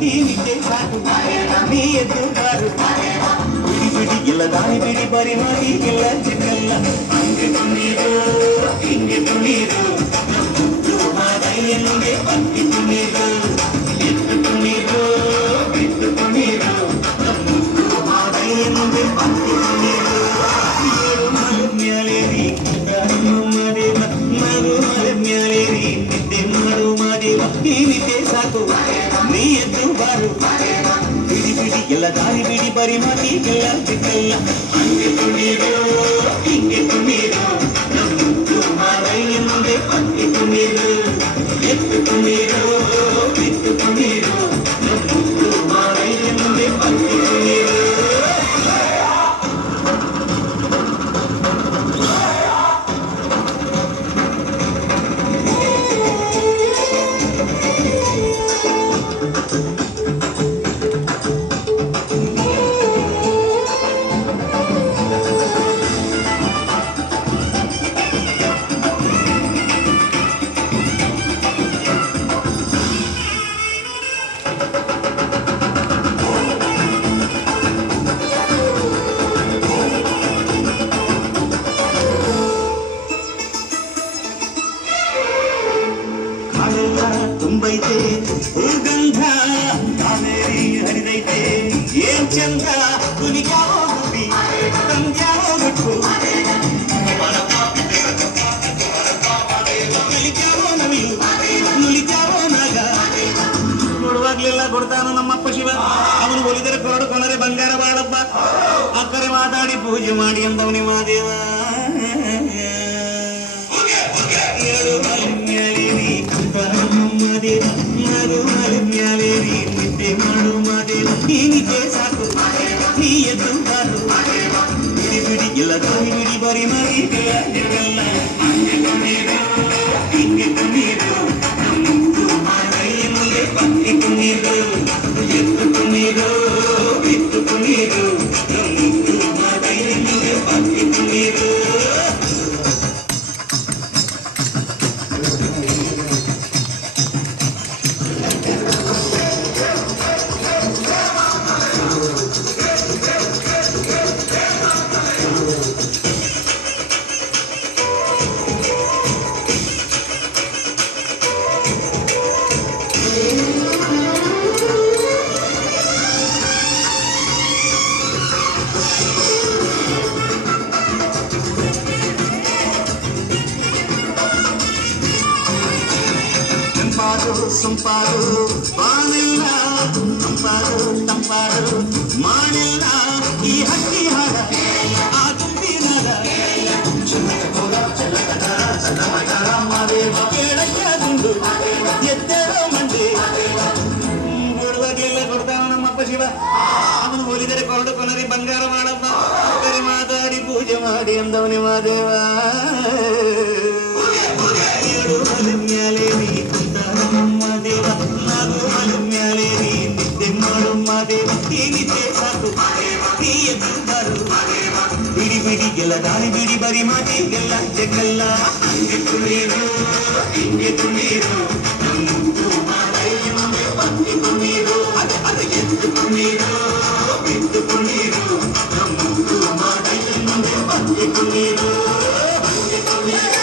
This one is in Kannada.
ನೀನಿದ್ದೆ ಸಾಕು ನೀ ಎದ್ದು ಬಾರು ಬಿಡಿ ಬಿಡಿ ಇಲ್ಲ ದಾರಿ ಬಿಡಿ ಬರಿ ಮಾಡಿ ಇಲ್ಲ ಚಿಕ್ಕಲ್ಲ ಹಂಗೆ ತುಣೀರು ಹಿಂಗೆ ತುಣೀರು ಮಾದಯ್ಯನಿಗೆ ಅಂತಿ ತುಣೀರು ಎದ್ದು ತುಣೀರು ಬಿದ್ದು ತುಣೀರು ಮಾದಯ್ಯನಿಗೆ ಅಂತಿ ತುಣೀರು ಏಳು ಮಲೆ ಮ್ಯಾಲೇರಿ ಮದೇವ ಮರು ಮಲೆ ಮ್ಯಾಲೇರಿ ನಿದ್ದೆ ಮಾಡು ಮಾದೇವ ನೀನಿದ್ದೆ ಸಾಕು ನೀ ಎದ್ದು ಬಾರು ಬಿಡಿ ಬಿಡಿ ಎಲ್ಲ ದಾರಿ ಬಿಡಿ ಬರಿ ಮಾಡಿ ಎಲ್ಲ ಚಿಕ್ಕಲ್ಲ ಹಂಗೆ ತುಣೀರು ಹಿಂಗೆ ತುಣೀರು ಮಾದಯ್ಯನಿಗೆ ಅಂತಿ ತುಣೀರು ಎದ್ದು ತುಣೀರು ಬಿದ್ದು ತುಣೀರು ಮಾದಯ್ಯನಿಗೆ ಅಂತಿ ತುಣೀರು ತುಂಬೈತೆ ಹೂಗಂಧ ಕಾವೇರಿ ಹರಿದೈತೆ ಏನ್ ಚಂದ ಕುನಿಗ್ಯಾವ ಗುಬ್ಬಿ ತಂಗ್ಯಾವ ಗುಟ್ಟು ಕಲಿಕ್ಯಾವ ನವಿಲು ನುಲಿಕ್ಯಾವ ನಾಗ ನೋಡುವಾಗ್ಲೆಲ್ಲ ಕೊಡ್ತಾನು ನಮ್ಮಪ್ಪ ಶಿವ ಅವನು ಒಲಿದರೆ ಕೊರಡು ಕೊನರೆ ಬಂಗಾರ ಬಾಳಪ್ಪ ಅಕ್ಕರೆ ಮಾತಾಡಿ ಪೂಜೆ ಮಾಡಿ ಅಂದವನಿ ಮಾದೇವ ಮರು ಮಲೆ ಮ್ಯಾಲೇರಿ ನಿದ್ದೆ ಮಾಡು ಮಾದೇವ ನೀನಿದ್ದೆ ಸಾಕು ನೀ ಎದ್ದು ಬಾರು ಬಿಡಿ ಬಿಡಿ ಇಲ್ಲ ದಾರಿ ಬಿಡಿ ಬರಿ ಮಾಡಿ ಜಗಲ್ಲ ಹಂಗೆ ತುಣೀರು ಹಿಂಗೆ ತುಣೀರು ಮಾದಯ್ಯನಿಗೆ ಅಂತಿ ತುಣೀರು ಎದ್ದು ತುಣೀರು ಬಿದ್ದು ತುಣೀರು ಮಾದಯ್ಯನಿಗೆ ಅಂತಿ ತುಣೀರು ಸಂಪಾರು ಬಾನಿಲ್ಲ ತಂಪಾರು ತಂಪಾರು ಮಾಡಿಲ್ಲ ಈ ಹಕ್ಕಿ ಹಾಡ ಆ ತುಂಬಿನಾದ ಕೇಳಕ್ಕೆ ದುಂಡು ಎದ್ದೇಳೋ ಮಂಡಿ ಕೊಡುವಾಗ್ಲೆಲ್ಲ ಕೊಡ್ತಾನ ನಮ್ಮಪ್ಪ ಶಿವ ಅವನು ಒಲಿದರೆ ಕೊರಡು ಕೊನರಿ ಬಂಗಾರ ಮಾಡಪ್ಪ ಕರೆ ಮಾತಾಡಿ ಪೂಜೆ ಮಾಡಿ ಅಂದವನಿ ಮಾದೇವ ಮ್ಯಾಲೇರಿ ಮಾದೇವ ನಾವು ಮಲೆ ಮ್ಯಾಲೇರಿ ನಿದ್ದೆ ಮಾಡು ಮಾದೇವ ನೀನಿದ್ದೆ ಸಾಕು ನೀ ಎದ್ದು ಬಾರು ಬಿಡಿ ಬಿಡಿ ಎಲ್ಲ ದಾರಿ ಬಿಡಿ ಬರಿ ಮಾಡಿ ಎಲ್ಲ ಜಗಲ್ಲ ಹಂಗೆ ತುಣೀರು ಹಿಂಗೆ ತುಣೀರು ಅಂತಿ ತುಣೀರು ಅದ ಎದ್ದು ತುಣೀರು ಬಿದ್ದು ತುಣೀರು ಮಾದಯ್ಯನಿಗೆ ಅಂತಿ ತುಣೀರು ಹಂಗೆ ತುಣೀರು